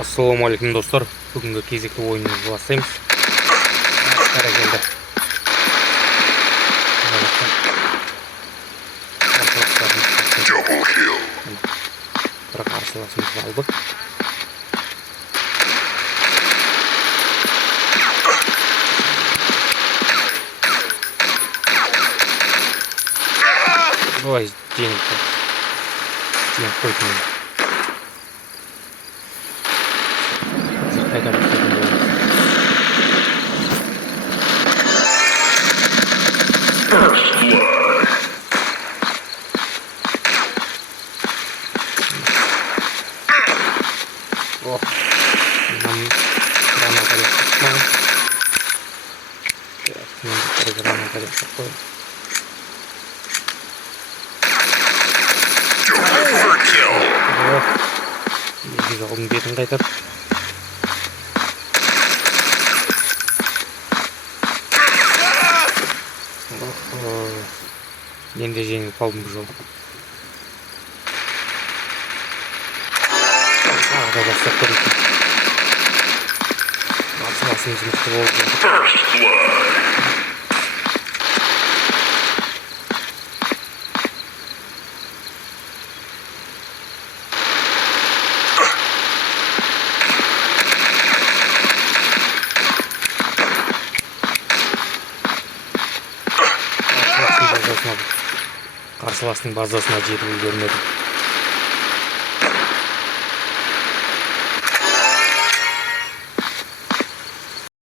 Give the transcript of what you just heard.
Ассалаумағалейкум достар, бүгінгі кезекті ойынымызды бастаймыз. Бәрекелді. Бір қарсыласымызды алдық. Ой, жеңіп қойдым. Қайда бастайтын боламыз. Нам граната летит. Так, граната летит. Biz oğlum bетін қайтар. Енді жеңіп қалдым бұл жолы. Ағда бастап көрейік. Қарсыласымыз мықты болды. Қарсыластың базасына жетіп үлгермедім.